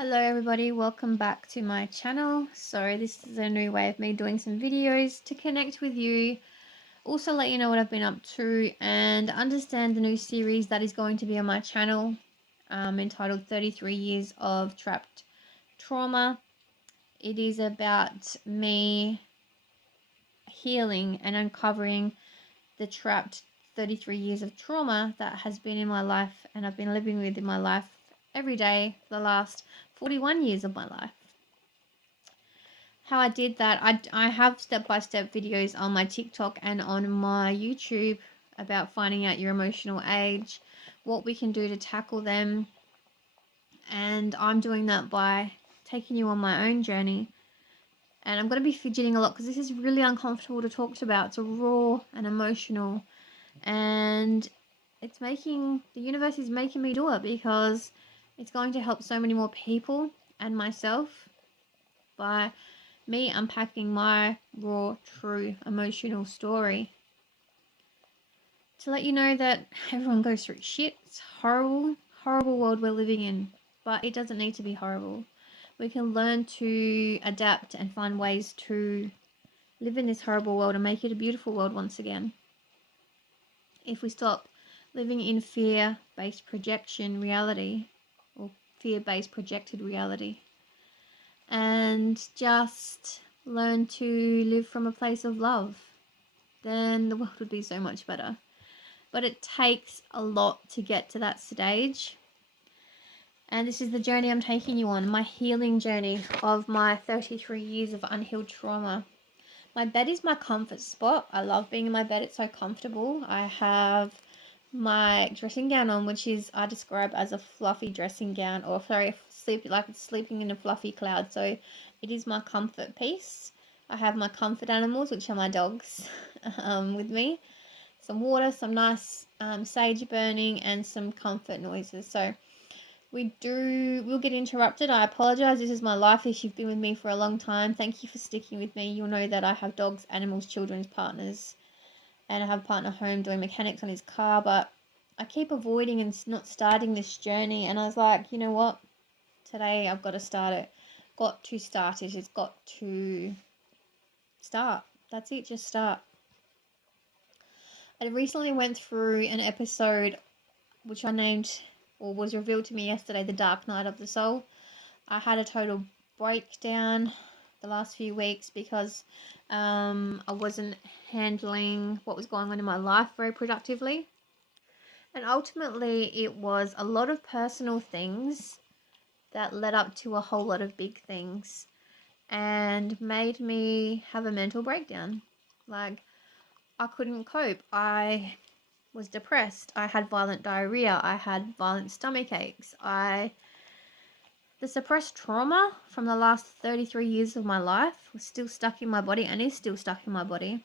Hello everybody, welcome back to my channel. So this is a new way of me doing some videos to connect with you, also let you know what I've been up to and understand the new series that is going to be on my channel, entitled 33 Years of Trapped Trauma. It is about me healing and uncovering the trapped 33 years of trauma that has been in my life and I've been living with in my life every day for the last 41 years of my life. How I did that, I have step-by-step videos on my TikTok and on my YouTube about finding out your emotional age, what we can do to tackle them, and I'm doing that by taking you on my own journey. And I'm going to be fidgeting a lot because this is really uncomfortable to talk about. It's raw and emotional, and it's making, the universe is making me do it because it's going to help so many more people and myself by me unpacking my raw, true, emotional story. To let you know that everyone goes through shit. It's horrible, horrible world we're living in, but it doesn't need to be horrible. We can learn to adapt and find ways to live in this horrible world and make it a beautiful world once again. If we stop living in fear-based projection reality, or fear-based projected reality, and just learn to live from a place of love, then the world would be so much better. But it takes a lot to get to that stage. And this is the journey I'm taking you on, my healing journey of my 33 years of unhealed trauma. My bed is my comfort spot. I love being in my bed. It's so comfortable. I have my dressing gown on, which is, I describe as a fluffy dressing gown, or sorry, like it's sleeping in a fluffy cloud. So it is my comfort piece. I have my comfort animals, which are my dogs, with me. Some water, some nice sage burning, and some comfort noises. So we'll get interrupted. I apologise. This is my life. If you've been with me for a long time, thank you for sticking with me. You'll know that I have dogs, animals, children's partners, and I have a partner home doing mechanics on his car, but I keep avoiding and not starting this journey. And I was like, you know what? Today I've got to start it. Got to start it. It's got to start. That's it. Just start. I recently went through an episode which I named, or was revealed to me yesterday, The Dark Night of the Soul. I had a total breakdown the last few weeks because I wasn't handling what was going on in my life very productively. And ultimately it was a lot of personal things that led up to a whole lot of big things and made me have a mental breakdown. Like, I couldn't cope. I was depressed. I had violent diarrhea. I had violent stomach aches. The suppressed trauma from the last 33 years of my life was still stuck in my body and is still stuck in my body.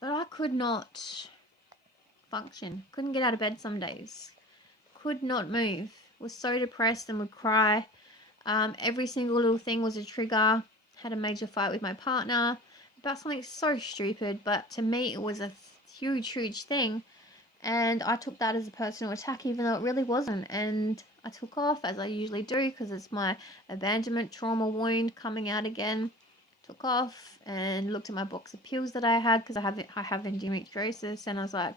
But I could not function. Couldn't get out of bed some days. Could not move. Was so depressed and would cry. Every single little thing was a trigger. Had a major fight with my partner about something so stupid, but to me it was a huge, huge thing. And I took that as a personal attack, even though it really wasn't. And I took off, as I usually do, because it's my abandonment trauma wound coming out again. Took off and looked at my box of pills that I had, because I have endometriosis, and I was like,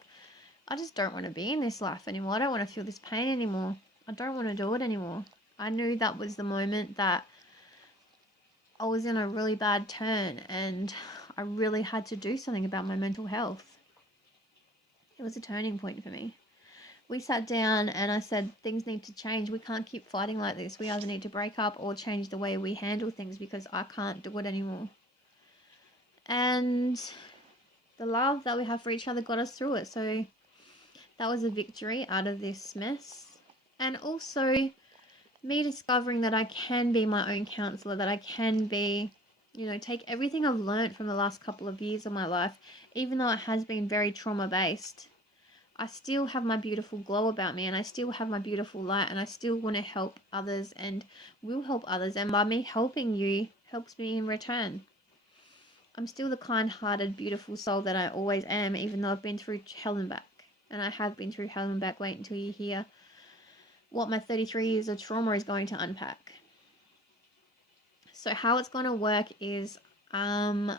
I just don't want to be in this life anymore. I don't want to feel this pain anymore. I don't want to do it anymore. I knew that was the moment that I was in a really bad turn, and I really had to do something about my mental health. It was a turning point for me. We sat down and I said, things need to change. We can't keep fighting like this. We either need to break up or change the way we handle things, because I can't do it anymore. And the love that we have for each other got us through it. So that was a victory out of this mess. And also me discovering that I can be my own counselor, that I can be, take everything I've learned from the last couple of years of my life, even though it has been very trauma-based. I still have my beautiful glow about me, and I still have my beautiful light, and I still want to help others and will help others. And by me helping you helps me in return. I'm still the kind-hearted, beautiful soul that I always am, even though I've been through hell and back. And I have been through hell and back. Wait until you hear. what my 33 years of trauma is going to unpack. So how it's going to work is I'm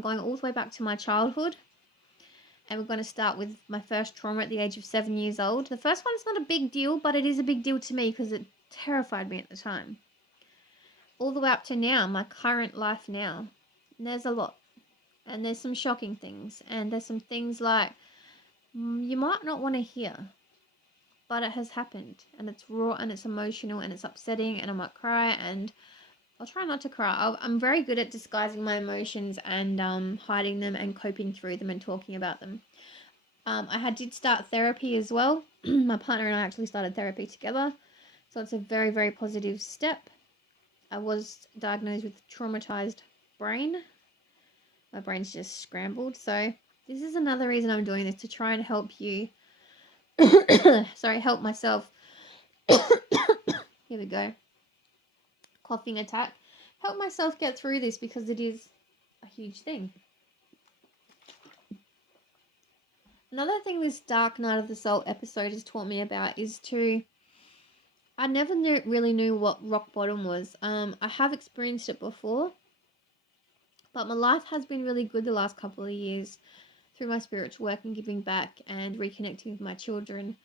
going all the way back to my childhood, and we're going to start with my first trauma at the age of 7 years old. The first one is not a big deal, but it is a big deal to me because it terrified me at the time. All the way up to now, my current life now. And there's a lot. And there's some shocking things. And there's some things like you might not want to hear, but it has happened. And it's raw and it's emotional and it's upsetting and I might cry, and I'll try not to cry. I'm very good at disguising my emotions and hiding them and coping through them and talking about them. I did start therapy as well. My partner and I actually started therapy together. So it's a very, very positive step. I was diagnosed with traumatized brain. My brain's just scrambled. So this is another reason I'm doing this, to try and help you. Help myself. Here we go. Coughing attack. Help myself get through this because it is a huge thing. Another thing this Dark Night of the Soul episode has taught me about is I never really knew what rock bottom was. I have experienced it before, but my life has been really good the last couple of years through my spiritual work and giving back and reconnecting with my children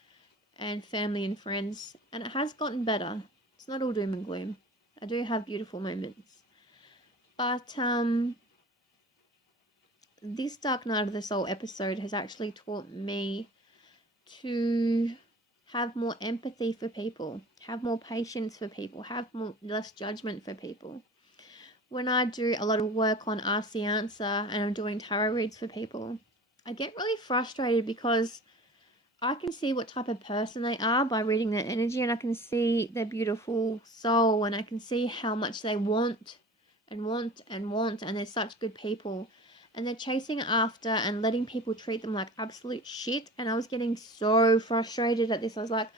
and family and friends, and it has gotten better. It's not all doom and gloom. I do have beautiful moments. But this Dark Night of the Soul episode has actually taught me to have more empathy for people, have more patience for people, have less judgment for people. When I do a lot of work on Ask the Answer and I'm doing tarot reads for people, I get really frustrated because I can see what type of person they are by reading their energy, and I can see their beautiful soul, and I can see how much they want and want and want, and they're such good people, and they're chasing after and letting people treat them like absolute shit. And I was getting so frustrated at this. I was like,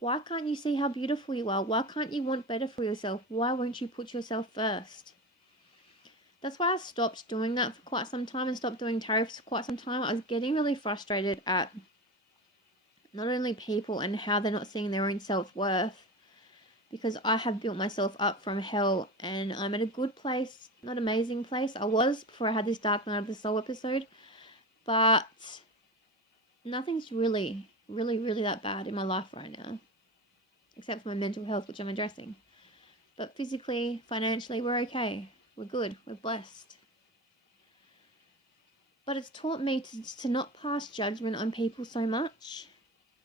why can't you see how beautiful you are? Why can't you want better for yourself? Why won't you put yourself first? That's why I stopped doing that for quite some time and stopped doing tarot for quite some time. I was getting really frustrated at not only people and how they're not seeing their own self-worth, because I have built myself up from hell and I'm at a good place, not amazing place. I was before I had this Dark Night of the Soul episode, but nothing's really that bad in my life right now, except for my mental health, which I'm addressing. But physically, financially, we're okay. We're good. We're blessed. But it's taught me to not pass judgment on people so much.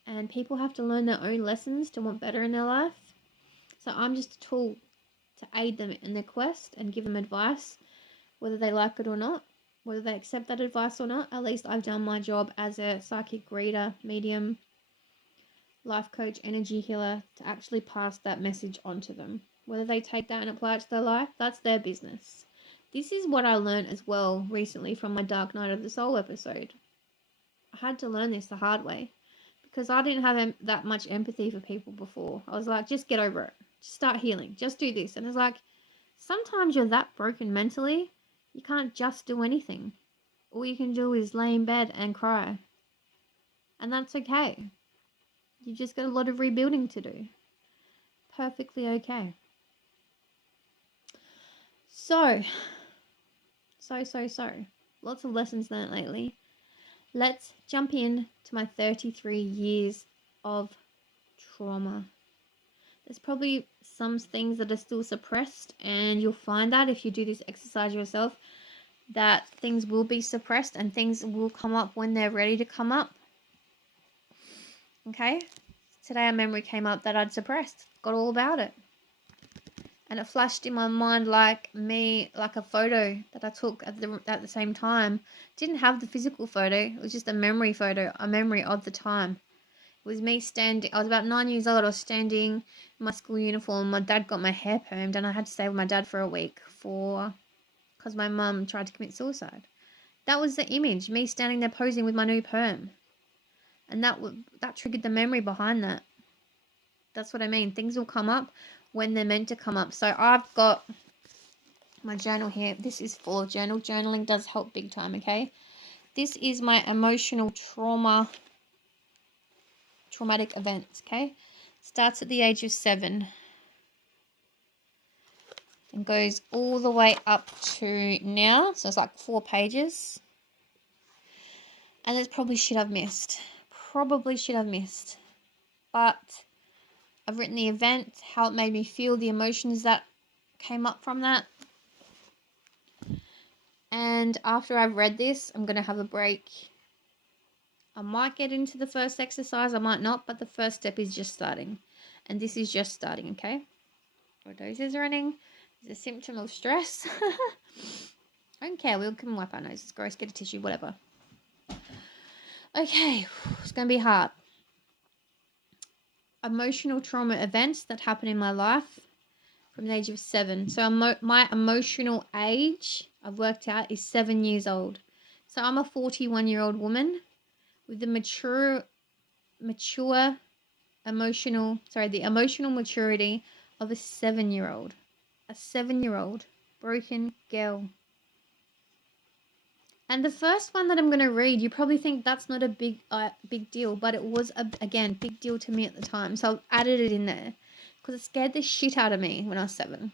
And people have to learn their own lessons to want better in their life. So I'm just a tool to aid them in their quest and give them advice, whether they like it or not, whether they accept that advice or not. At least I've done my job as a psychic reader, medium, life coach, energy healer, to actually pass that message on to them. Whether they take that and apply it to their life, that's their business. This is what I learned as well recently from my Dark Night of the Soul episode. I had to learn this the hard way, because I didn't have that much empathy for people before. I was like, just get over it. Just start healing. Just do this. And it's like, sometimes you're that broken mentally, you can't just do anything. All you can do is lay in bed and cry. And that's okay. You just got a lot of rebuilding to do. Perfectly okay. So. Lots of lessons learned lately. Let's jump in to my 33 years of trauma. There's probably some things that are still suppressed, and you'll find that if you do this exercise yourself, that things will be suppressed and things will come up when they're ready to come up. Okay? Today a memory came up that I'd suppressed. Got all about it. And it flashed in my mind like a photo that I took at the same time. Didn't have the physical photo. It was just a memory photo, a memory of the time. It was me standing. I was about 9 years old. I was standing in my school uniform. My dad got my hair permed, and I had to stay with my dad for a week because my mum tried to commit suicide. That was the image, me standing there posing with my new perm. And that triggered the memory behind that. That's what I mean. Things will come up when they're meant to come up. So I've got my journal here. This is full of journal. Journaling does help big time, okay? This is my emotional traumatic events, okay? Starts at the age of 7 and goes all the way up to now. So it's like 4 pages. And there's probably shit I've missed. But I've written the event, how it made me feel, the emotions that came up from that. And after I've read this, I'm going to have a break. I might get into the first exercise, I might not, but the first step is just starting. And this is just starting, okay? Our nose is running. It's a symptom of stress. I don't care, we can wipe our nose. It's gross, get a tissue, whatever. Okay, it's going to be hard. Emotional trauma events that happen in my life from the age of 7. So my emotional age, I've worked out, is 7 years old. So I'm a 41-year-old woman with the the emotional maturity of a 7-year-old. A 7-year-old broken girl. And the first one that I'm going to read, you probably think that's not a big deal, but it was, again, big deal to me at the time. So I've added it in there because it scared the shit out of me when I was 7.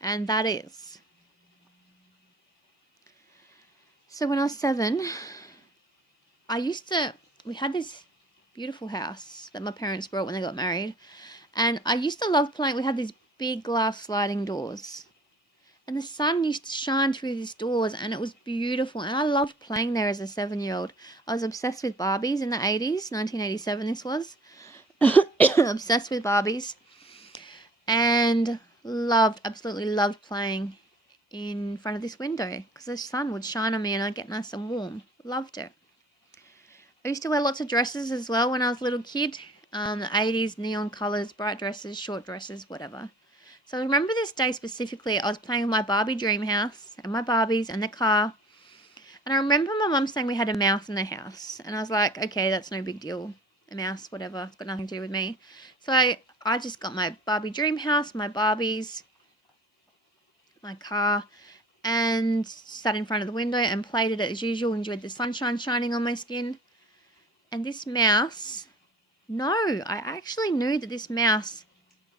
And that is, so when I was 7, we had this beautiful house that my parents bought when they got married. And I used to love playing, we had these big glass sliding doors. And the sun used to shine through these doors and it was beautiful. And I loved playing there as a 7-year-old. I was obsessed with Barbies in the 80s, 1987 this was. Obsessed with Barbies. And absolutely loved playing in front of this window because the sun would shine on me and I'd get nice and warm. Loved it. I used to wear lots of dresses as well when I was a little kid. The 80s, neon colours, bright dresses, short dresses, whatever. So I remember this day specifically, I was playing with my Barbie dream house and my Barbies and the car. And I remember my mum saying we had a mouse in the house. And I was like, okay, that's no big deal. A mouse, whatever. It's got nothing to do with me. So I just got my Barbie dream house, my Barbies, my car, and sat in front of the window and played it as usual. Enjoyed the sunshine shining on my skin. And this mouse, I actually knew that this mouse,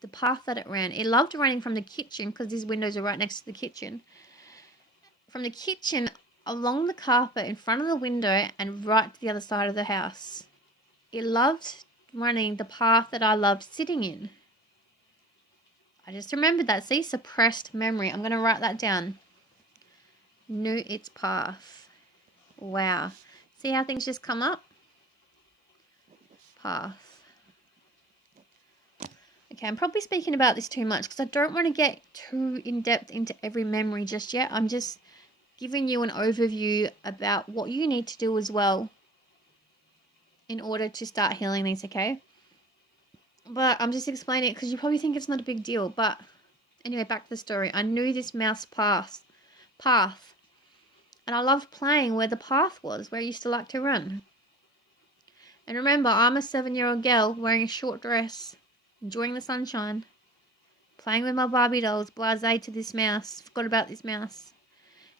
the path that it ran, it loved running from the kitchen because these windows are right next to the kitchen. From the kitchen along the carpet in front of the window and right to the other side of the house. It loved running the path that I loved sitting in. I just remembered that. See, suppressed memory. I'm going to write that down. Knew its path. Wow. See how things just come up? Path. Okay, I'm probably speaking about this too much because I don't want to get too in-depth into every memory just yet. I'm just giving you an overview about what you need to do as well in order to start healing these, okay? But I'm just explaining it because you probably think it's not a big deal. But anyway, back to the story. I knew this mouse path. And I loved playing where the path was, where I used to like to run. And remember, I'm a 7-year-old girl wearing a short dress, enjoying the sunshine, playing with my Barbie dolls, blasé to this mouse. Forgot about this mouse.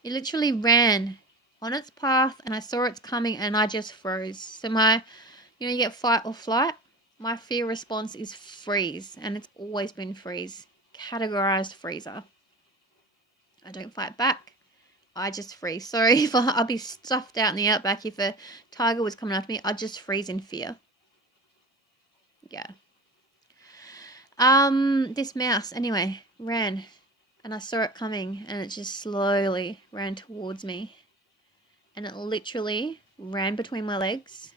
It literally ran on its path and I saw it's coming and I just froze. So you get fight or flight. My fear response is freeze, and it's always been freeze. Categorized freezer. I don't fight back. I just freeze. Sorry if I'll be stuffed out in the outback. If a tiger was coming after me, I'd just freeze in fear. Yeah. This mouse, anyway, ran. And I saw it coming, and it just slowly ran towards me. And it literally ran between my legs.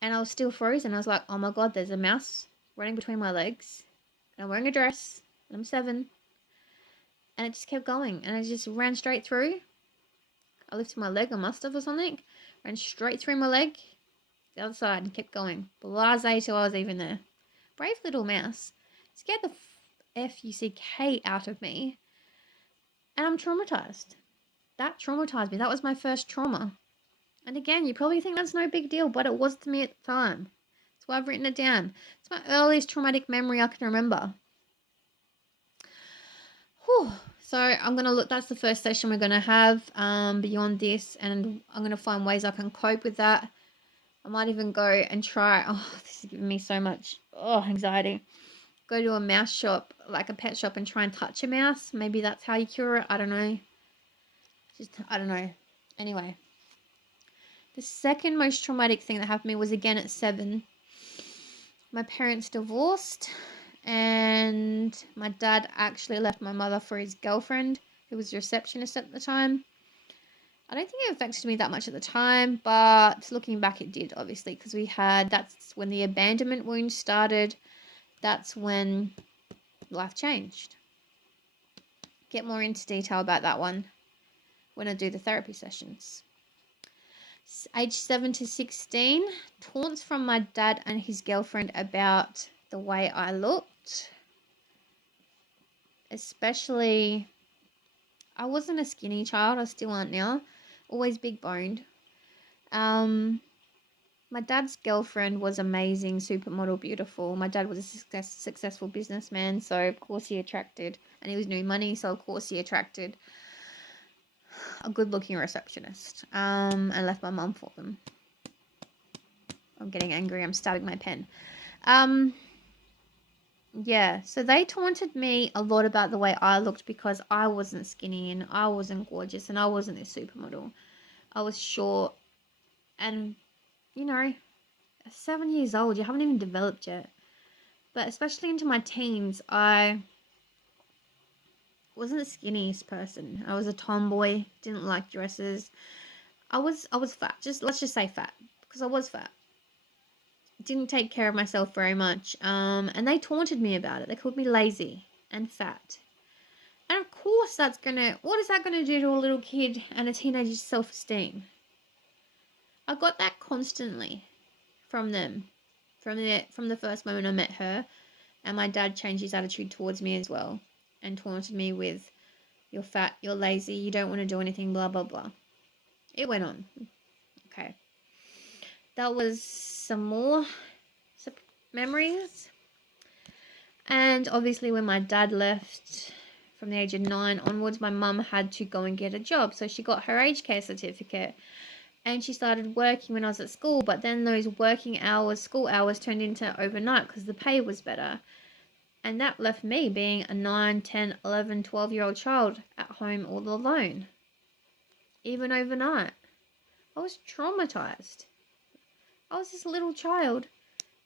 And I was still frozen. I was like, oh my God, there's a mouse running between my legs. And I'm wearing a dress. And I'm 7. And it just kept going. And I just ran straight through. I lifted my leg, I must have or something. Ran straight through my leg. The other side and kept going. Blasé till I was even there. Brave little mouse. Scared the F-U-C-K out of me. And I'm traumatized. That traumatized me. That was my first trauma. And again, you probably think that's no big deal, but it was to me at the time. That's why I've written it down. It's my earliest traumatic memory I can remember. Whew. So I'm going to look, that's the first session we're going to have beyond this, and I'm going to find ways I can cope with that. I might even go and try. Oh, this is giving me so much anxiety. Go to a mouse shop, like a pet shop, and try and touch a mouse. Maybe that's how you cure it. I don't know. I don't know. Anyway, the second most traumatic thing that happened to me was again at 7. My parents divorced, and my dad actually left my mother for his girlfriend, who was a receptionist at the time. I don't think it affected me that much at the time, but looking back it did, obviously, because that's when the abandonment wound started. That's when life changed. Get more into detail about that one when I do the therapy sessions. Age 7 to 16, taunts from my dad and his girlfriend about the way I looked. Especially, I wasn't a skinny child, I still aren't now. Always big boned. My dad's girlfriend was amazing, supermodel, beautiful. My dad was a successful businessman, so of course he attracted, and he was new money, so of course he attracted a good-looking receptionist, and left my mum for them. I'm getting angry. I'm stabbing my pen. Yeah, so they taunted me a lot about the way I looked because I wasn't skinny and I wasn't gorgeous and I wasn't this supermodel. I was short and, 7 years old, you haven't even developed yet. But especially into my teens, I wasn't the skinniest person. I was a tomboy, didn't like dresses. I was fat. Let's just say fat, because I was fat. Didn't take care of myself very much. And they taunted me about it. They called me lazy and fat. And of course what is that gonna do to a little kid and a teenager's self-esteem? I got that constantly from them. From the first moment I met her. And my dad changed his attitude towards me as well. And taunted me with, you're fat, you're lazy, you don't want to do anything, blah, blah, blah. It went on. Okay. That was some more memories. And obviously when my dad left from the age of 9 onwards, my mum had to go and get a job. So she got her aged care certificate. And she started working when I was at school. But then those working hours, school hours, turned into overnight because the pay was better. And that left me being a 9, 10, 11, 12-year-old child at home all alone. Even overnight. I was traumatized. I was this little child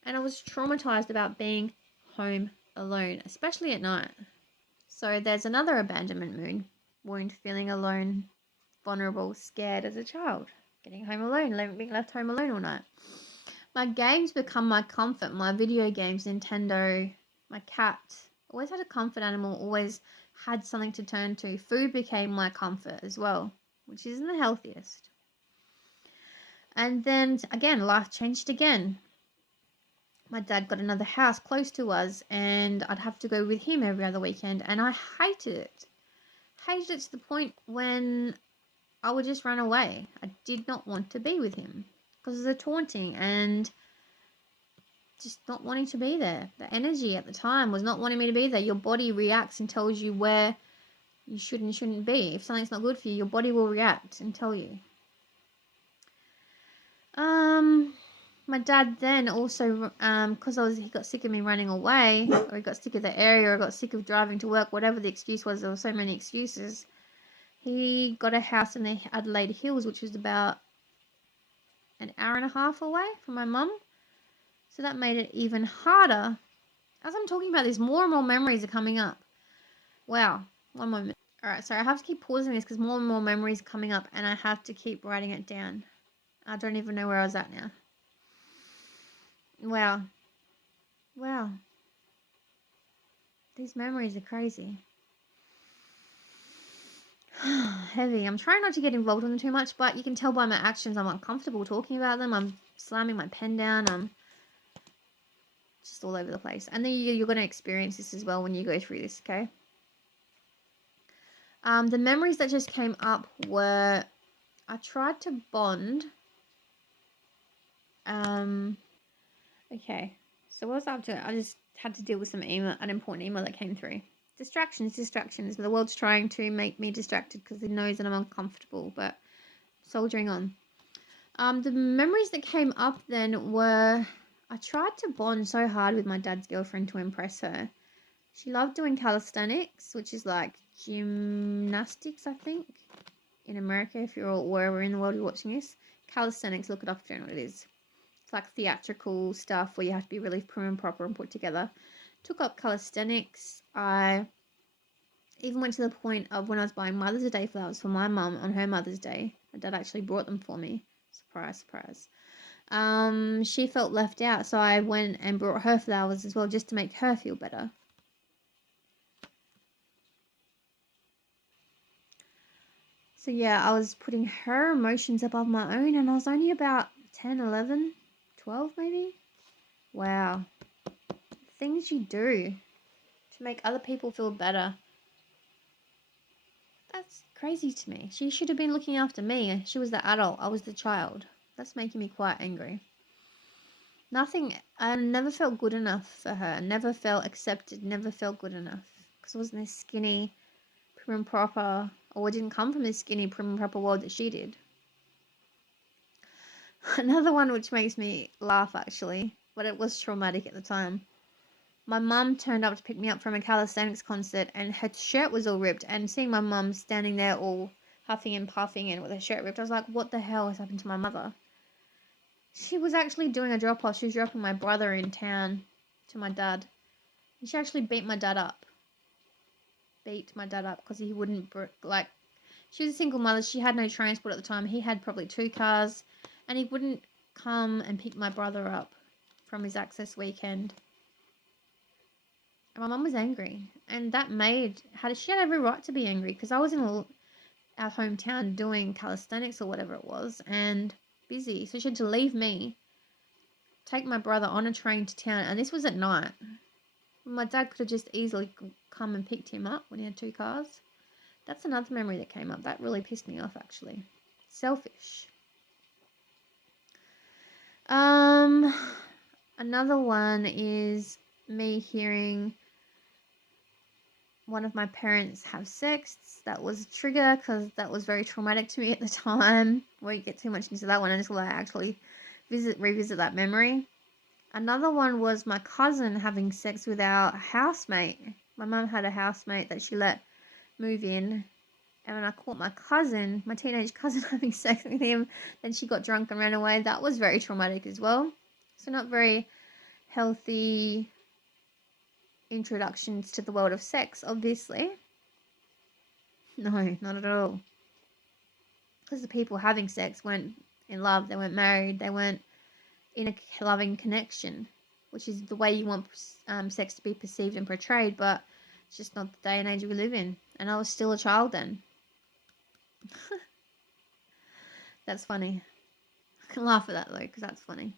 and I was traumatized about being home alone, especially at night. So there's another abandonment wound, feeling alone, vulnerable, scared as a child. Getting home alone, being left home alone all night. My games become my comfort. My video games, Nintendo, my cat. Always had a comfort animal, always had something to turn to. Food became my comfort as well, which isn't the healthiest. And then, again, life changed again. My dad got another house close to us, and I'd have to go with him every other weekend, and I hated it. Hated it to the point when I would just run away. I did not want to be with him because of the taunting and just not wanting to be there. The energy at the time was not wanting me to be there. Your body reacts and tells you where you should and shouldn't be. If something's not good for you, your body will react and tell you. My dad then also, because he got sick of me running away, or he got sick of the area, or got sick of driving to work, whatever the excuse was, there were so many excuses. He got a house in the Adelaide Hills, which was about an hour and a half away from my mum. So that made it even harder. As I'm talking about this, more and more memories are coming up. Wow. One moment. Alright, so I have to keep pausing this because more and more memories are coming up and I have to keep writing it down. I don't even know where I was at now. Wow. Wow. These memories are crazy. Heavy. I'm trying not to get involved in them too much, but you can tell by my actions I'm uncomfortable talking about them. I'm slamming my pen down. I'm just all over the place. And then you're going to experience this as well when you go through this, okay? The memories that just came up were I tried to bond. Okay. So what was I up to? I just had to deal with an important email that came through. Distractions. The world's trying to make me distracted because it knows that I'm uncomfortable, but soldiering on. The memories that came up then were I tried to bond so hard with my dad's girlfriend to impress her. She loved doing calisthenics, which is like gymnastics, I think, in America. If you're all wherever in the world you're watching this, calisthenics, look it up if you don't know what it is. It's like theatrical stuff where you have to be really prim and proper and put together. Took up calisthenics. I even went to the point of when I was buying Mother's Day flowers for my mum on her Mother's Day. My dad actually brought them for me. Surprise, surprise. She felt left out, so I went and brought her flowers as well just to make her feel better. So yeah, I was putting her emotions above my own, and I was only about 10, 11, 12 maybe. Wow. Things you do to make other people feel better. That's crazy to me. She should have been looking after me. She was the adult. I was the child. That's making me quite angry. I never felt good enough for her. Never felt accepted. Never felt good enough. Because I wasn't this skinny, prim and proper, or I didn't come from this skinny, prim and proper world that she did. Another one which makes me laugh actually, but it was traumatic at the time. My mum turned up to pick me up from a calisthenics concert and her shirt was all ripped, and seeing my mum standing there all huffing and puffing and with her shirt ripped, I was like, what the hell has happened to my mother? She was actually doing a drop off. She was dropping my brother in town to my dad. And she actually beat my dad up. Because he wouldn't, she was a single mother. She had no transport at the time. He had probably 2 cars. And he wouldn't come and pick my brother up from his access weekend. And my mum was angry. And that she had every right to be angry. Because I was in our hometown doing calisthenics or whatever it was. And busy. So she had to leave me, take my brother on a train to town. And this was at night. My dad could have just easily come and picked him up when he had 2 cars. That's another memory that came up. That really pissed me off, actually. Selfish. Another one is me hearing one of my parents have sex. That was a trigger because that was very traumatic to me at the time. Won't get too much into that one until I actually revisit that memory. Another one was my cousin having sex with our housemate. My mum had a housemate that she let move in. And when I caught my teenage cousin having sex with him, then she got drunk and ran away. That was very traumatic as well. So not very healthy introductions to the world of sex, obviously. No, not at all. Because the people having sex weren't in love, they weren't married, they weren't in a loving connection, which is the way you want sex to be perceived and portrayed, but it's just not the day and age we live in. And I was still a child then. That's funny. I can laugh at that though, because that's funny.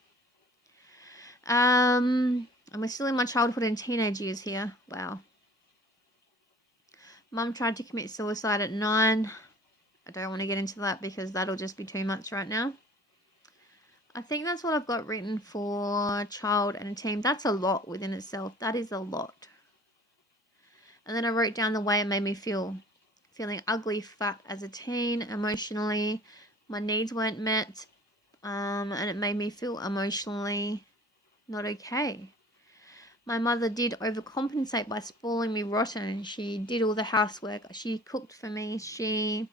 And we're still in my childhood and teenage years here. Wow. Mum tried to commit suicide at 9. I don't want to get into that because that'll just be too much right now. I think that's what I've got written for child and teen. That's a lot within itself. That is a lot. And then I wrote down the way it made me feel. Feeling ugly, fat as a teen, emotionally. My needs weren't met. And it made me feel emotionally not okay. My mother did overcompensate by spoiling me rotten. She did all the housework. She cooked for me. She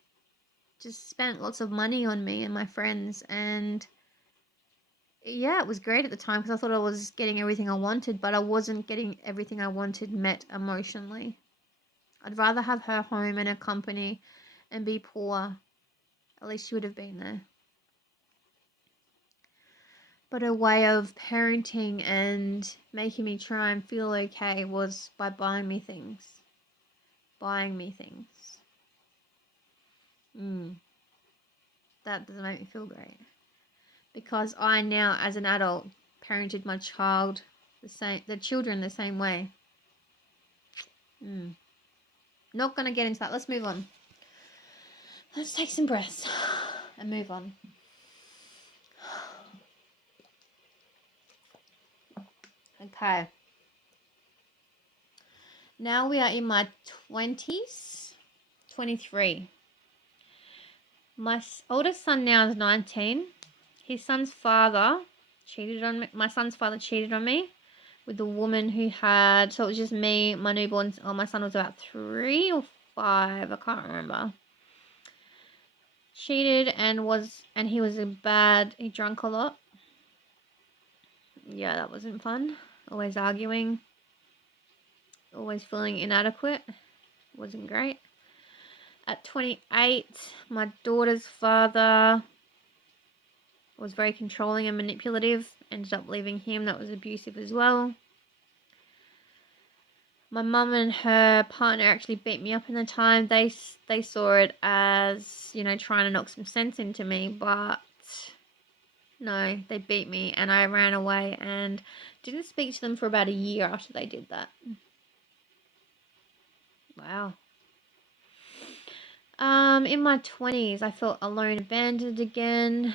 just spent lots of money on me and my friends. And yeah, it was great at the time because I thought I was getting everything I wanted, but I wasn't getting everything I wanted met emotionally. I'd rather have her home and her company and be poor. At least she would have been there. But a way of parenting and making me try and feel okay was by buying me things. That doesn't make me feel great. Because I now, as an adult, parented my the children the same way. Not going to get into that. Let's move on. Let's take some breaths and move on. Okay. Now we are in my 20s. 23. My oldest son now is 19. his son's father cheated on me. My son's father cheated on me with the woman who had, so it was just me, my newborn, my son was about 3 or 5, I can't remember. Cheated and he was he drank a lot. Yeah, that wasn't fun. Always arguing. Always feeling inadequate. Wasn't great. At 28, my daughter's father was very controlling and manipulative. Ended up leaving him. That was abusive as well. My mum and her partner actually beat me up in the time. They saw it as, trying to knock some sense into me, but no, they beat me and I ran away and didn't speak to them for about a year after they did that. Wow. In my 20s, I felt alone, abandoned again.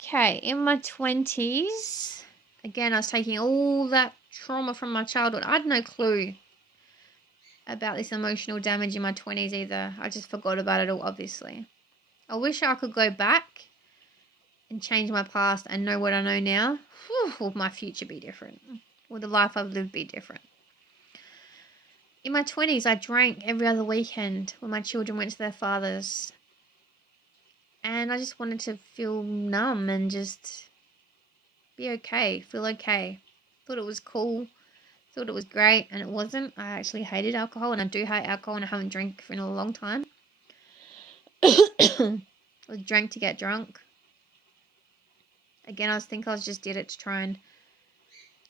Okay, in my 20s, again, I was taking all that trauma from my childhood. I had no clue about this emotional damage in my 20s either. I just forgot about it all, obviously. I wish I could go back and change my past and know what I know now. Whew, will my future be different? Will the life I've lived be different? In my 20s, I drank every other weekend when my children went to their fathers. And I just wanted to feel numb and just be okay, feel okay. Thought it was cool, thought it was great, and it wasn't. I actually hated alcohol, and I do hate alcohol, and I haven't drank for a long time. I drank to get drunk. Again, I just did it to try and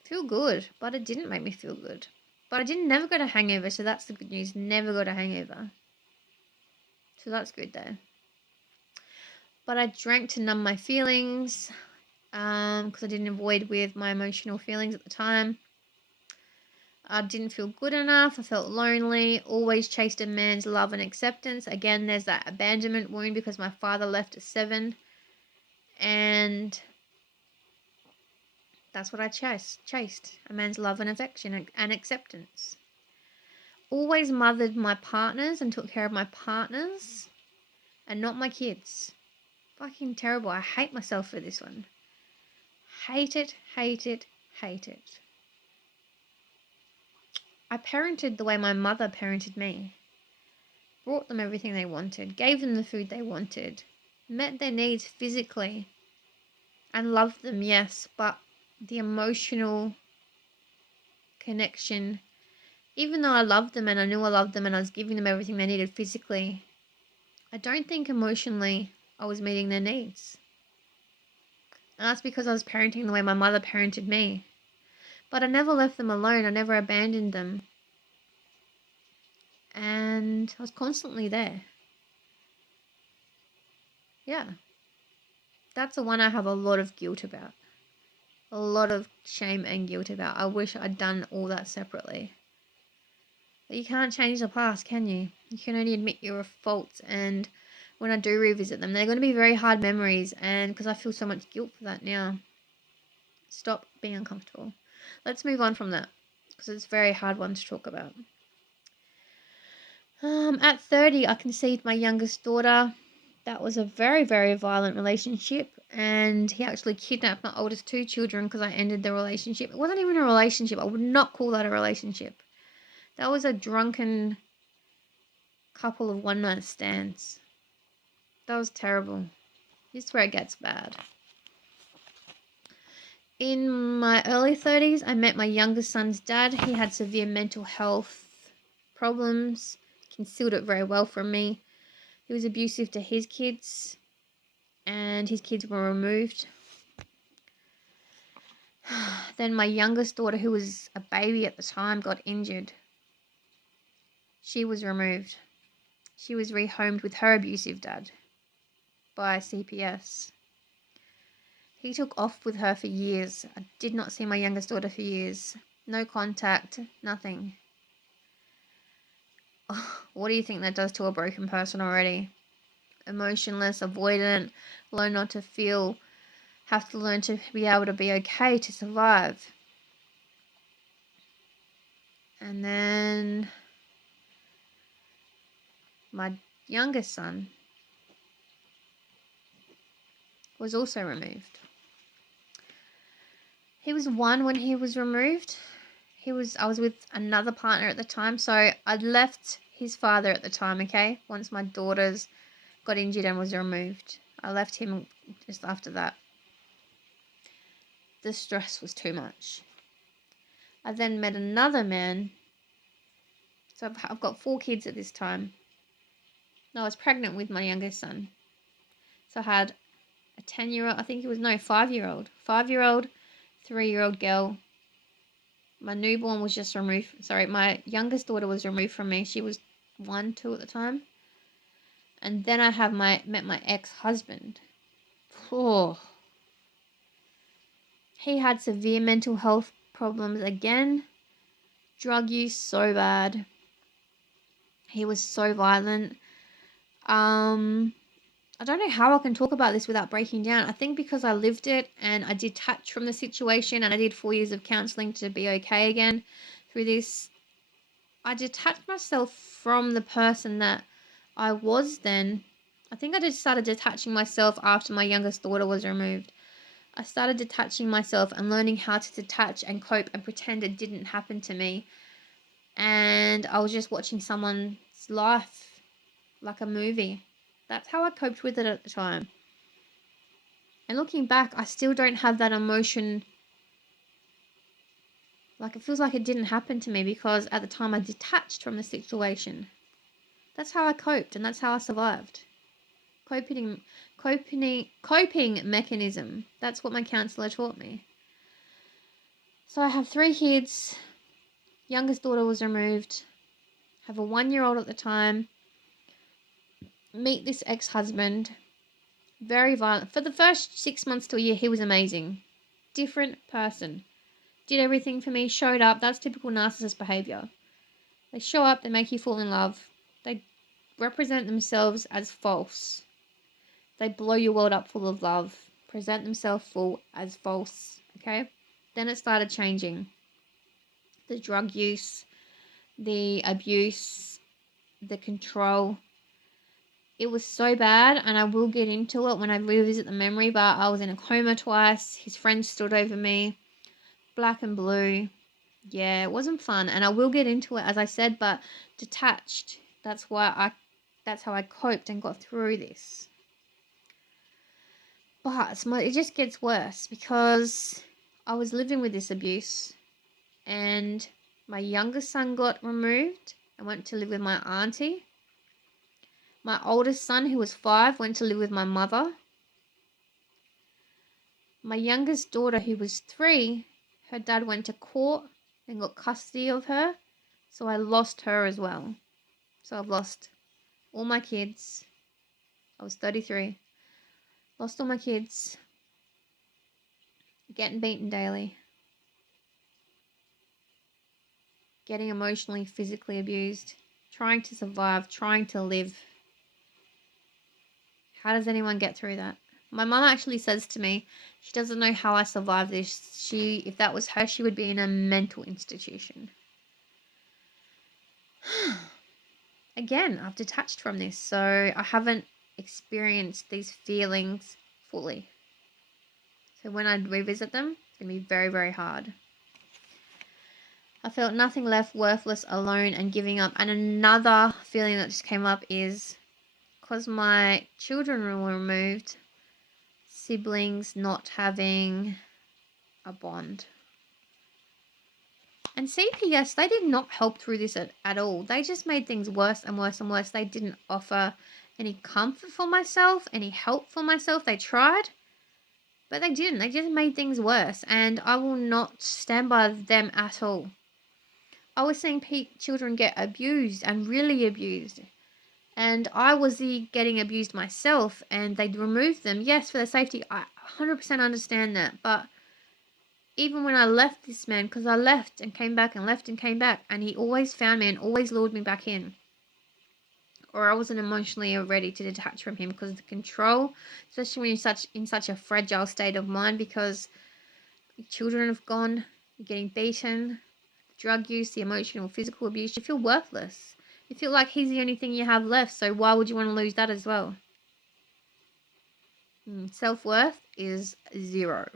feel good, but it didn't make me feel good. But I didn't never got a hangover, so that's the good news. Never got a hangover. So that's good though. But I drank to numb my feelings, because I didn't avoid with my emotional feelings at the time. I didn't feel good enough. I felt lonely. Always chased a man's love and acceptance. Again, there's that abandonment wound because my father left at 7. And that's what I chased. A man's love and affection and acceptance. Always mothered my partners and took care of my partners and not my kids. Fucking terrible. I hate myself for this one. Hate it, hate it, hate it. I parented the way my mother parented me. Brought them everything they wanted, gave them the food they wanted, met their needs physically, and loved them, yes, but the emotional connection, even though I loved them and I knew I loved them and I was giving them everything they needed physically, I don't think emotionally I was meeting their needs. And that's because I was parenting the way my mother parented me. But I never left them alone. I never abandoned them. And I was constantly there. Yeah. That's the one I have a lot of guilt about. A lot of shame and guilt about. I wish I'd done all that separately. But you can't change the past, can you? You can only admit your faults, and when I do revisit them, they're going to be very hard memories, and because I feel so much guilt for that now. Stop being uncomfortable. Let's move on from that, because it's a very hard one to talk about. At 30, I conceived my youngest daughter. That was a very, very violent relationship, and he actually kidnapped my oldest 2 children because I ended the relationship. It wasn't even a relationship. I would not call that a relationship. That was a drunken couple of one-night stands. That was terrible. This is where it gets bad. In my early 30s, I met my youngest son's dad. He had severe mental health problems, concealed it very well from me. He was abusive to his kids, and his kids were removed. Then my youngest daughter, who was a baby at the time, got injured. She was removed. She was rehomed with her abusive dad by CPS. He took off with her for years. I did not see my youngest daughter for years. No contact, nothing. What do you think that does to a broken person already? Emotionless, avoidant, learn not to feel, have to learn to be able to be okay to survive. And then my youngest son, was also removed. He was 1 when he was removed. I was with another partner at the time, so I'd left his father at the time, okay? Once my daughters got injured and was removed. I left him just after that. The stress was too much. I then met another man. So I've got 4 kids at this time. I was pregnant with my youngest son. So I had a 10-year-old, 5-year-old. 5-year-old, 3-year-old girl. My newborn was just removed. Sorry, my youngest daughter was removed from me. She was 1, 2 at the time. And then I have met my ex-husband. Oh. He had severe mental health problems again. Drug use so bad. He was so violent. I don't know how I can talk about this without breaking down. I think because I lived it and I detached from the situation and I did 4 years of counseling to be okay again through this. I detached myself from the person that I was then. I think I just started detaching myself after my youngest daughter was removed. I started detaching myself and learning how to detach and cope and pretend it didn't happen to me. And I was just watching someone's life like a movie. That's how I coped with it at the time. And looking back, I still don't have that emotion. Like, it feels like it didn't happen to me because at the time I detached from the situation. That's how I coped and that's how I survived. Coping mechanism. That's what my counselor taught me. So I have 3 kids. Youngest daughter was removed. Have a 1-year-old at the time. Meet this ex-husband. Very violent. For the first 6 months to a year, he was amazing. Different person. Did everything for me, showed up. That's typical narcissist behavior. They show up, they make you fall in love. They represent themselves as false. They blow your world up full of love. Present themselves full as false. Okay? Then it started changing. The drug use, the abuse, the control. It was so bad, and I will get into it when I revisit the memory, but I was in a coma twice. His friends stood over me. Black and blue. Yeah, it wasn't fun, and I will get into it, as I said, but detached. That's how I coped and got through this. But it just gets worse because I was living with this abuse, and my youngest son got removed and went to live with my auntie. My oldest son, who was 5, went to live with my mother. My youngest daughter, who was 3, her dad went to court and got custody of her. So I lost her as well. So I've lost all my kids. I was 33. Lost all my kids. Getting beaten daily. Getting emotionally, physically abused. Trying to survive. Trying to live. How does anyone get through that? My mum actually says to me, she doesn't know how I survived this. If that was her, she would be in a mental institution. Again, I've detached from this, so I haven't experienced these feelings fully. So when I revisit them, it's going to be very, very hard. I felt nothing left, worthless, alone, and giving up. And another feeling that just came up is because my children were removed, siblings not having a bond. And CPS, they did not help through this at all. They just made things worse and worse and worse. They didn't offer any comfort for myself, any help for myself. They tried, but they didn't. They just made things worse. And I will not stand by them at all. I was seeing children get abused and really abused. And I was getting abused myself, and they'd removed them. Yes, for their safety. I 100% understand that. But even when I left this man, because I left and came back and left and came back, and he always found me and always lured me back in. Or I wasn't emotionally ready to detach from him because of the control, especially when you're in such a fragile state of mind because your children have gone, you're getting beaten, drug use, the emotional, physical abuse, you feel worthless. You feel like he's the only thing you have left, so why would you want to lose that as well? Self-worth is 0.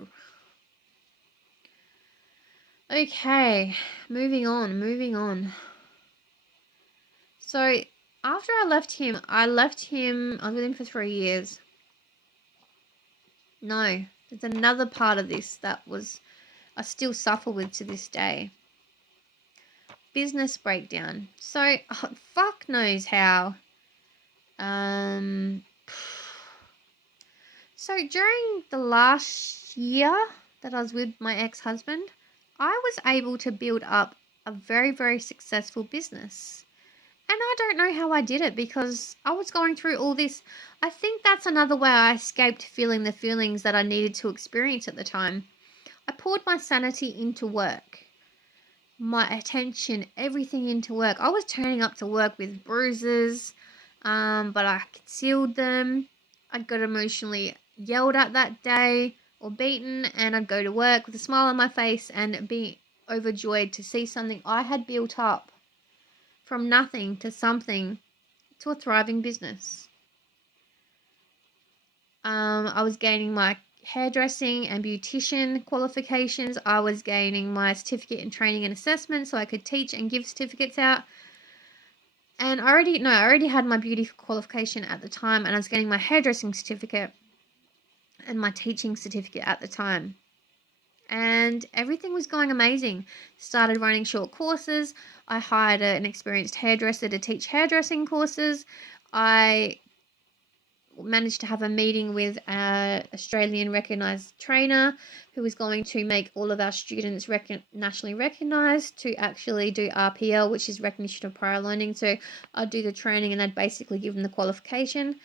Okay, moving on. So after I left him, I was with him for 3 years. No, there's another part of this that I still suffer with to this day. Business breakdown. So, fuck knows how. So during the last year that I was with my ex-husband, I was able to build up a very, very successful business. And I don't know how I did it because I was going through all this. I think that's another way I escaped feeling the feelings that I needed to experience at the time. I poured my sanity into work, my attention, everything into work. I was turning up to work with bruises, but I concealed them. I got emotionally yelled at that day or beaten, and I'd go to work with a smile on my face and be overjoyed to see something I had built up from nothing to something to a thriving business. I was gaining my hairdressing and beautician qualifications. I was gaining my certificate in training and assessment so I could teach and give certificates out. And I already had my beauty qualification at the time, and I was getting my hairdressing certificate and my teaching certificate at the time. And everything was going amazing. Started running short courses. I hired an experienced hairdresser to teach hairdressing courses. I managed to have a meeting with an Australian recognised trainer who was going to make all of our students nationally recognised to actually do RPL, which is recognition of prior learning. So I'd do the training and I'd basically give them the qualification.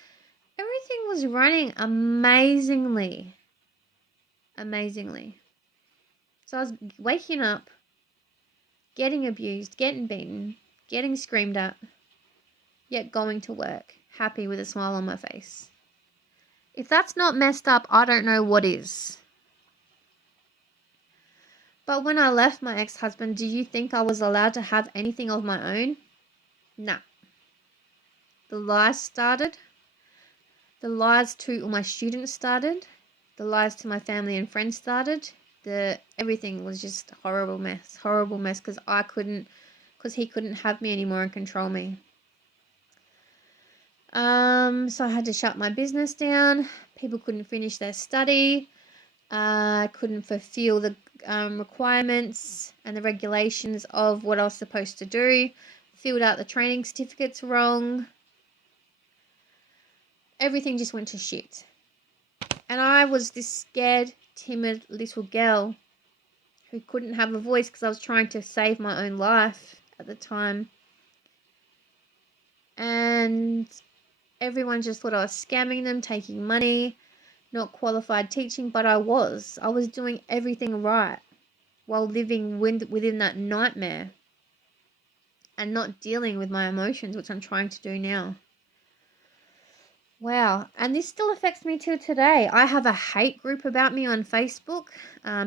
Everything was running amazingly. So I was waking up, getting abused, getting beaten, getting screamed at, yet going to work, happy with a smile on my face. If that's not messed up, I don't know what is. But when I left my ex-husband, do you think I was allowed to have anything of my own? Nah. The lies started. The lies to all my students started. The lies to my family and friends started. Everything was just a horrible mess because he couldn't have me anymore and control me. So I had to shut my business down. People couldn't finish their study. Couldn't fulfill the requirements and the regulations of what I was supposed to do. Filled out the training certificates wrong. Everything just went to shit. And I was this scared, timid little girl who couldn't have a voice because I was trying to save my own life at the time. And everyone just thought I was scamming them, taking money, not qualified teaching, but I was. I was doing everything right while living within that nightmare and not dealing with my emotions, which I'm trying to do now. Wow. And this still affects me till today. I have a hate group about me on Facebook.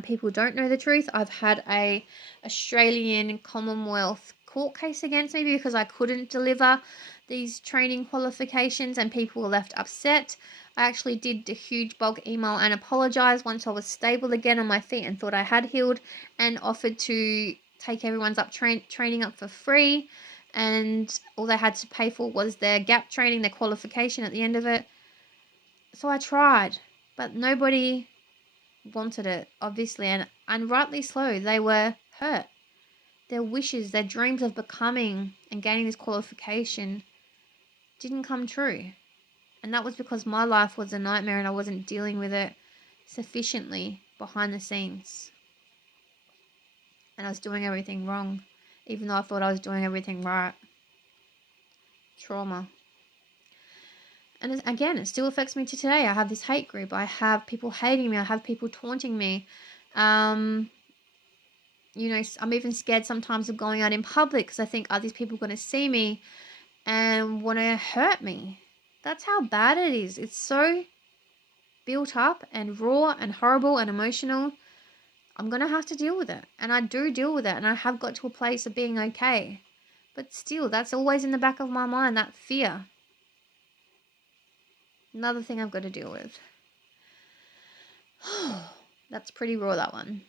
People don't know the truth. I've had a Australian Commonwealth court case against me because I couldn't deliver these training qualifications and people were left upset. I actually did a huge bulk email and apologise once I was stable again on my feet and thought I had healed, and offered to take everyone's training up for free. And all they had to pay for was their gap training, their qualification at the end of it. So I tried, but nobody wanted it, obviously, and rightly so. They were hurt. Their wishes, their dreams of becoming and gaining this qualification didn't come true. And that was because my life was a nightmare and I wasn't dealing with it sufficiently behind the scenes. And I was doing everything wrong, even though I thought I was doing everything right. Trauma. And again, it still affects me to today. I have this hate group. I have people hating me. I have people taunting me. I'm even scared sometimes of going out in public because I think, are these people going to see me and want to hurt me? That's how bad it is. It's so built up and raw and horrible and emotional. I'm going to have to deal with it. And I do deal with it. And I have got to a place of being okay. But still, that's always in the back of my mind, that fear. Another thing I've got to deal with. That's pretty raw, that one.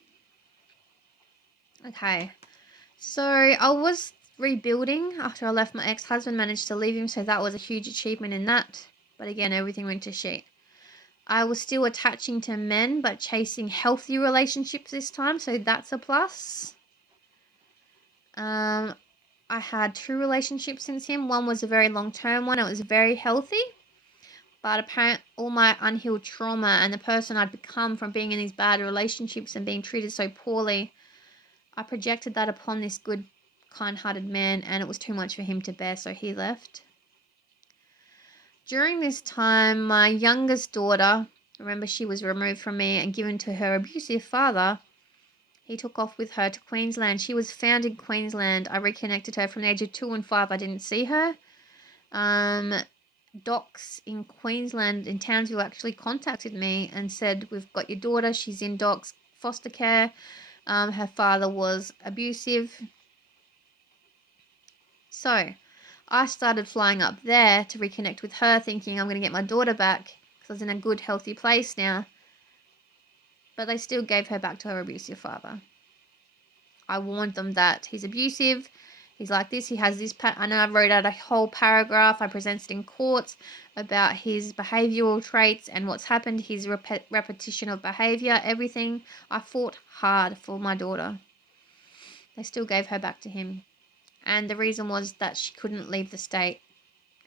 Okay. So I was rebuilding after I left my ex-husband, managed to leave him, so that was a huge achievement in that. But again, everything went to shit. I was still attaching to men, but chasing healthy relationships this time, so that's a plus. I had 2 relationships since him. One was a very long-term one. It was very healthy. But apparently all my unhealed trauma and the person I'd become from being in these bad relationships and being treated so poorly, I projected that upon this good, kind-hearted man, and it was too much for him to bear, so he left. During this time, my youngest daughter, remember she was removed from me and given to her abusive father, he took off with her to Queensland. She was found in Queensland. I reconnected her from the age of 2 and 5. I didn't see her. Docs in Queensland, in Townsville, actually contacted me and said, we've got your daughter. She's in Docs foster care. Her father was abusive. So I started flying up there to reconnect with her, thinking I'm going to get my daughter back because I was in a good, healthy place now. But they still gave her back to her abusive father. I warned them that he's abusive. He's like this. He has this. I know I wrote out a whole paragraph. I presented in court about his behavioural traits and what's happened, his repetition of behaviour, everything. I fought hard for my daughter. They still gave her back to him. And the reason was that she couldn't leave the state.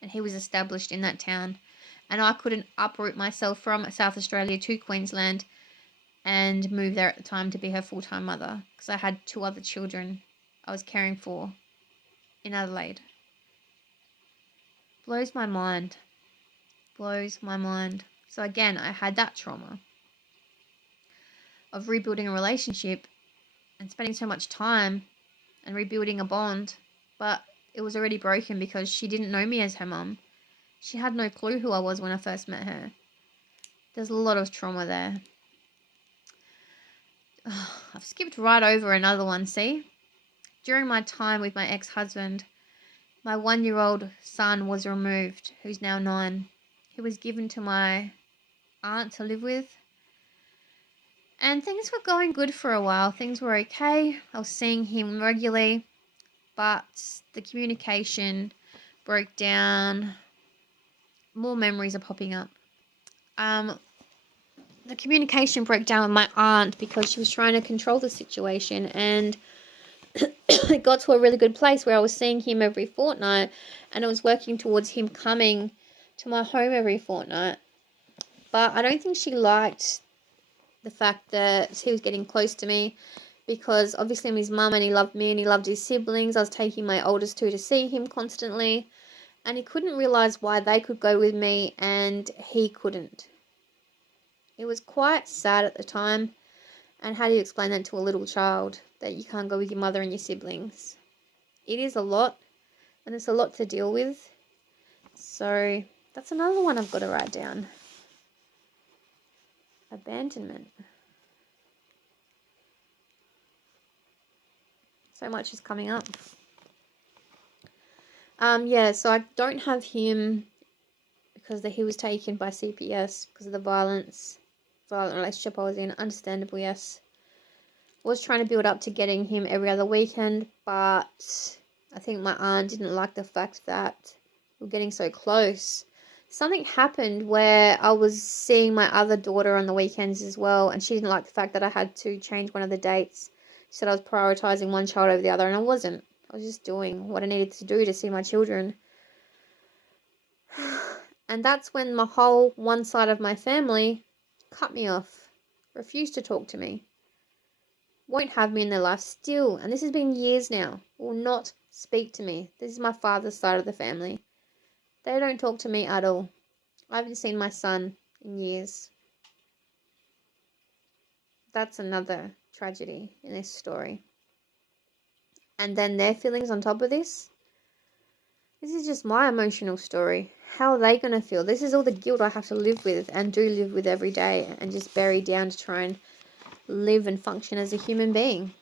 And he was established in that town. And I couldn't uproot myself from South Australia to Queensland and move there at the time to be her full-time mother. Because I had 2 other children I was caring for in Adelaide. Blows my mind. Blows my mind. So again, I had that trauma of rebuilding a relationship and spending so much time and rebuilding a bond, but it was already broken because she didn't know me as her mum. She had no clue who I was when I first met her. There's a lot of trauma there. I've skipped right over another one, see? During my time with my ex-husband, my 1-year-old son was removed, who's now 9. He was given to my aunt to live with. And things were going good for a while. Things were okay. I was seeing him regularly, but the communication broke down. More memories are popping up. The communication broke down with my aunt because she was trying to control the situation, and it got to a really good place where I was seeing him every fortnight, and I was working towards him coming to my home every fortnight. But I don't think she liked the fact that he was getting close to me, because obviously I'm his mum and he loved me and he loved his siblings. I was taking my oldest 2 to see him constantly, and he couldn't realise why they could go with me and he couldn't. It was quite sad at the time. And how do you explain that to a little child, that you can't go with your mother and your siblings? It is a lot, and it's a lot to deal with. So that's another one I've got to write down. Abandonment. So much is coming up. So I don't have him because he was taken by CPS because of the violent relationship I was in. Understandable, yes. Was trying to build up to getting him every other weekend, but I think my aunt didn't like the fact that we're getting so close. Something happened where I was seeing my other daughter on the weekends as well, and she didn't like the fact that I had to change one of the dates. She said I was prioritizing one child over the other, and I wasn't. I was just doing what I needed to do to see my children. And that's when my whole one side of my family cut me off, refused to talk to me, won't have me in their life still, and this has been years now, will not speak to me. This is my father's side of the family. They don't talk to me at all. I haven't seen my son in years. That's another tragedy in this story. And then their feelings on top of this. This is just my emotional story. How are they going to feel? This is all the guilt I have to live with and do live with every day, and just bury down to try and live and function as a human being.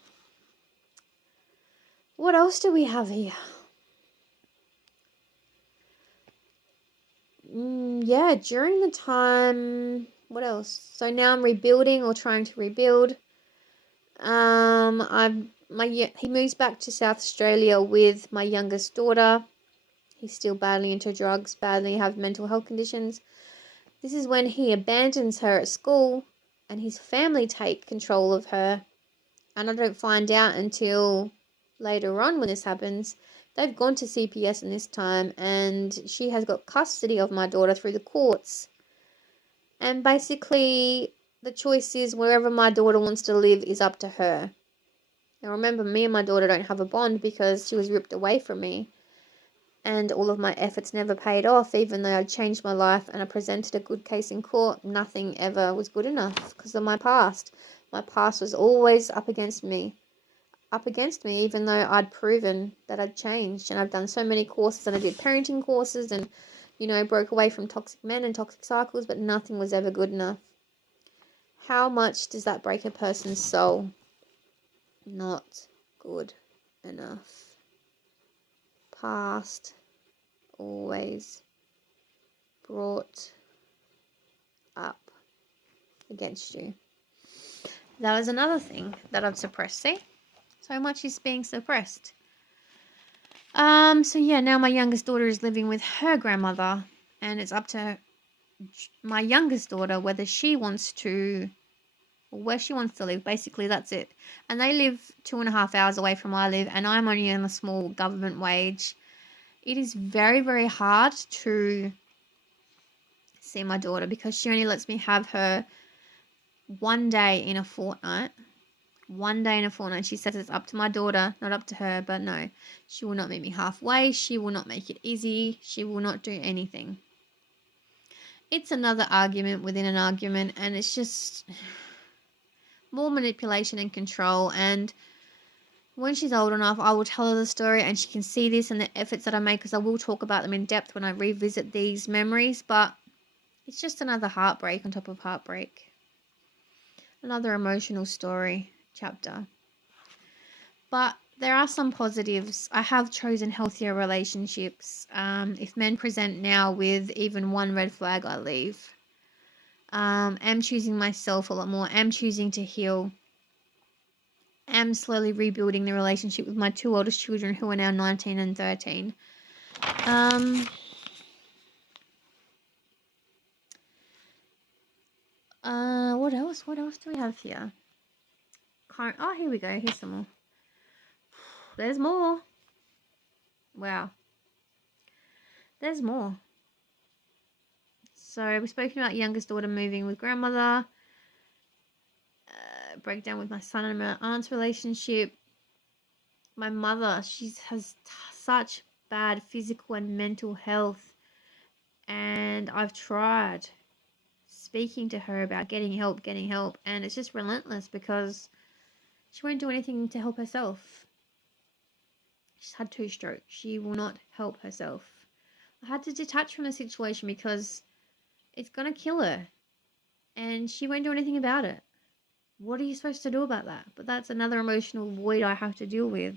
What else do we have here? During the time What else? So now I'm rebuilding or trying to rebuild. He moves back to South Australia with my youngest daughter. He's still badly into drugs, badly have mental health conditions. This is when he abandons her at school and his family take control of her. And I don't find out until later on when this happens. They've gone to CPS in this time and she has got custody of my daughter through the courts. And basically the choice is wherever my daughter wants to live is up to her. Now remember, me and my daughter don't have a bond because she was ripped away from me. And all of my efforts never paid off, even though I changed my life and I presented a good case in court. Nothing ever was good enough because of my past. My past was always up against me, even though I'd proven that I'd changed. And I've done so many courses, and I did parenting courses and, broke away from toxic men and toxic cycles, but nothing was ever good enough. How much does that break a person's soul? Not good enough. Past always brought up against you. That was another thing that I've suppressed. See? So much is being suppressed. So yeah, now my youngest daughter is living with her grandmother, and it's up to my youngest daughter whether she wants to, or where she wants to live. Basically, that's it. And they live 2.5 hours away from where I live, and I'm only on a small government wage. It is very, very hard to see my daughter because she only lets me have her one day in a fortnight. She says it's up to my daughter, not up to her, but no. She will not meet me halfway. She will not make it easy. She will not do anything. It's another argument within an argument, and it's just more manipulation and control. And when she's old enough, I will tell her the story and she can see this and the efforts that I make, because I will talk about them in depth when I revisit these memories. But it's just another heartbreak on top of heartbreak. Another emotional story chapter. But there are some positives. I have chosen healthier relationships. If men present now with even one red flag, I leave. I'm choosing myself a lot more. I'm choosing to heal. I'm slowly rebuilding the relationship with my two oldest children, who are now 19 and 13. What else? What else do we have here? Oh, here we go. Here's some more. There's more. Wow. There's more. So we've spoken about youngest daughter moving with grandmother. Breakdown with my son and my aunt's relationship. My mother, she has such bad physical and mental health. And I've tried speaking to her about getting help. And it's just relentless because she won't do anything to help herself. She's had 2 strokes. She will not help herself. I had to detach from the situation because it's going to kill her. And she won't do anything about it. What are you supposed to do about that? But that's another emotional void I have to deal with.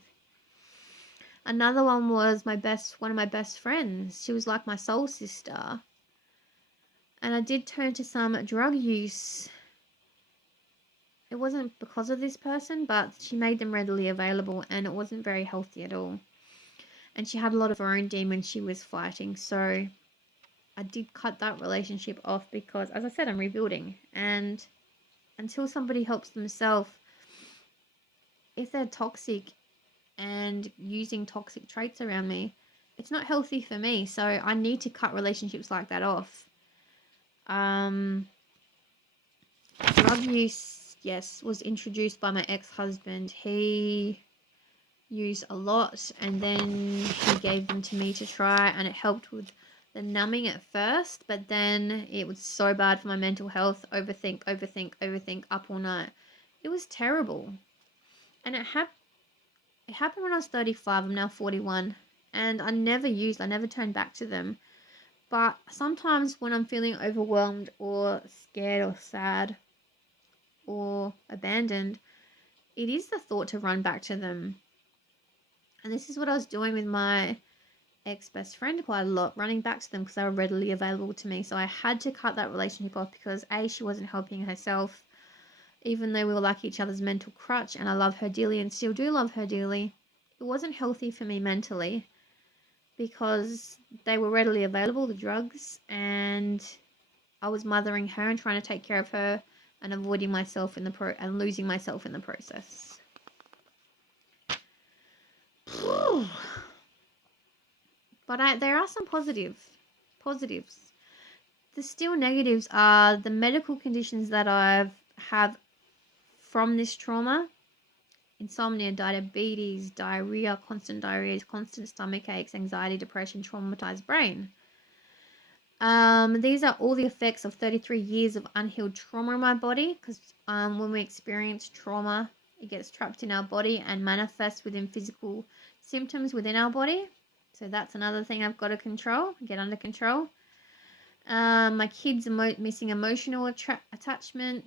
Another one was one of my best friends. She was like my soul sister. And I did turn to some drug use. It wasn't because of this person, but she made them readily available, and it wasn't very healthy at all. And she had a lot of her own demons she was fighting. So I did cut that relationship off because, as I said, I'm rebuilding. And until somebody helps themselves, if they're toxic and using toxic traits around me, it's not healthy for me. So I need to cut relationships like that off. Drug use, yes, was introduced by my ex-husband. He used a lot, and then he gave them to me to try, and it helped with the numbing at first, but then it was so bad for my mental health. Overthink up all night. It was terrible. And it happened when I was 35. I'm now 41, and I never turned back to them. But sometimes when I'm feeling overwhelmed or scared or sad or abandoned, it is the thought to run back to them. And this is what I was doing with my ex-best friend quite a lot, running back to them because they were readily available to me. So I had to cut that relationship off because A, she wasn't helping herself, even though we were like each other's mental crutch, and I love her dearly and still do love her dearly. It wasn't healthy for me mentally because they were readily available, the drugs, and I was mothering her and trying to take care of her and avoiding myself in the and losing myself in the process. But there are some positives. The still negatives are the medical conditions that I have from this trauma: insomnia, diabetes, diarrhea, constant stomach aches, anxiety, depression, traumatized brain. These are all the effects of 33 years of unhealed trauma in my body, because when we experience trauma, it gets trapped in our body and manifests within physical symptoms within our body. So that's another thing I've got to get under control. My kids missing emotional attachment.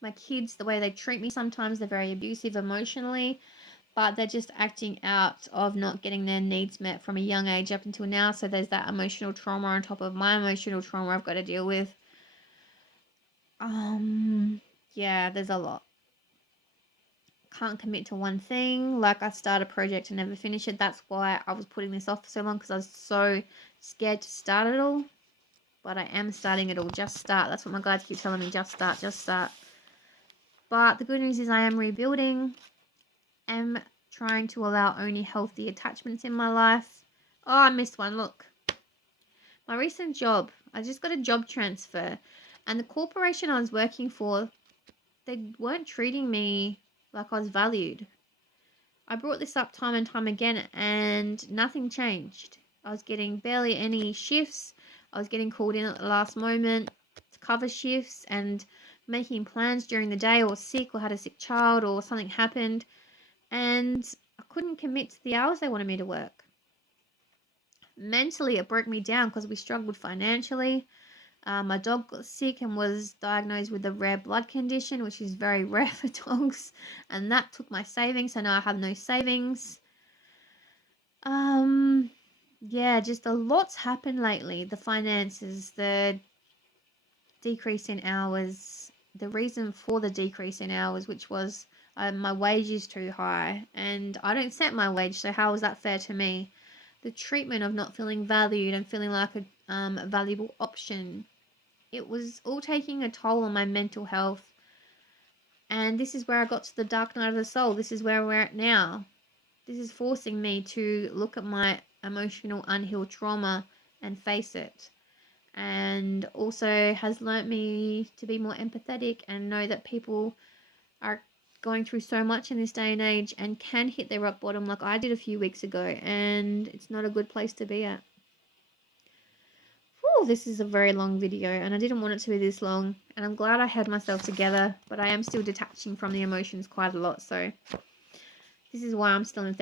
My kids, the way they treat me sometimes, they're very abusive emotionally, but they're just acting out of not getting their needs met from a young age up until now. So there's that emotional trauma on top of my emotional trauma I've got to deal with. Yeah, there's a lot. Can't commit to one thing. Like, I start a project and never finish it. That's why I was putting this off for so long, because I was so scared to start it all. But I am starting it all. Just start. That's what my guides keep telling me. Just start. Just start. But the good news is I am rebuilding. I'm trying to allow only healthy attachments in my life. Oh, I missed one. Look. My recent job. I just got a job transfer. And the corporation I was working for, they weren't treating me like I was valued. I brought this up time and time again, and nothing changed. I was getting barely any shifts. I was getting called in at the last moment to cover shifts and making plans during the day, or sick, or had a sick child, or something happened, and I couldn't commit to the hours they wanted me to work. Mentally, it broke me down because we struggled financially. My dog got sick and was diagnosed with a rare blood condition, which is very rare for dogs, and that took my savings, so now I have no savings. Yeah, just a lot's happened lately. The finances, the decrease in hours, the reason for the decrease in hours, which was my wage is too high, and I don't set my wage, so how is that fair to me? The treatment of not feeling valued and feeling like a valuable option. It was all taking a toll on my mental health. And this is where I got to the dark night of the soul. This is where we're at now. This is forcing me to look at my emotional unhealed trauma and face it. And also has learnt me to be more empathetic and know that people are going through so much in this day and age and can hit their rock bottom like I did a few weeks ago. And it's not a good place to be at. Whew, this is a very long video, and I didn't want it to be this long, and I'm glad I had myself together, but I am still detaching from the emotions quite a lot, so this is why I'm still in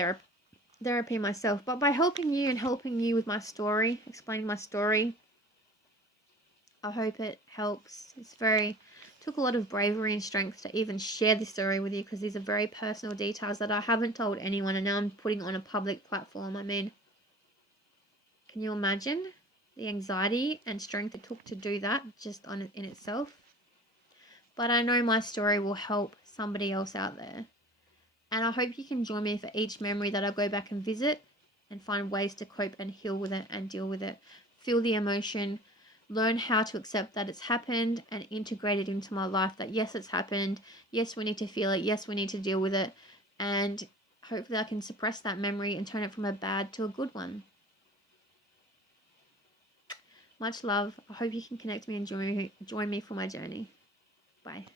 therapy myself. But by helping you and helping you with my story, explaining my story, I hope it helps. Took a lot of bravery and strength to even share this story with you, because these are very personal details that I haven't told anyone, and now I'm putting on a public platform. I mean, can you imagine the anxiety and strength it took to do that just in itself? But I know my story will help somebody else out there. And I hope you can join me for each memory that I go back and visit and find ways to cope and heal with it and deal with it. Feel the emotion, learn how to accept that it's happened, and integrate it into my life that yes, it's happened. Yes, we need to feel it. Yes, we need to deal with it. And hopefully I can suppress that memory and turn it from a bad to a good one. Much love. I hope you can connect me and join me for my journey. Bye.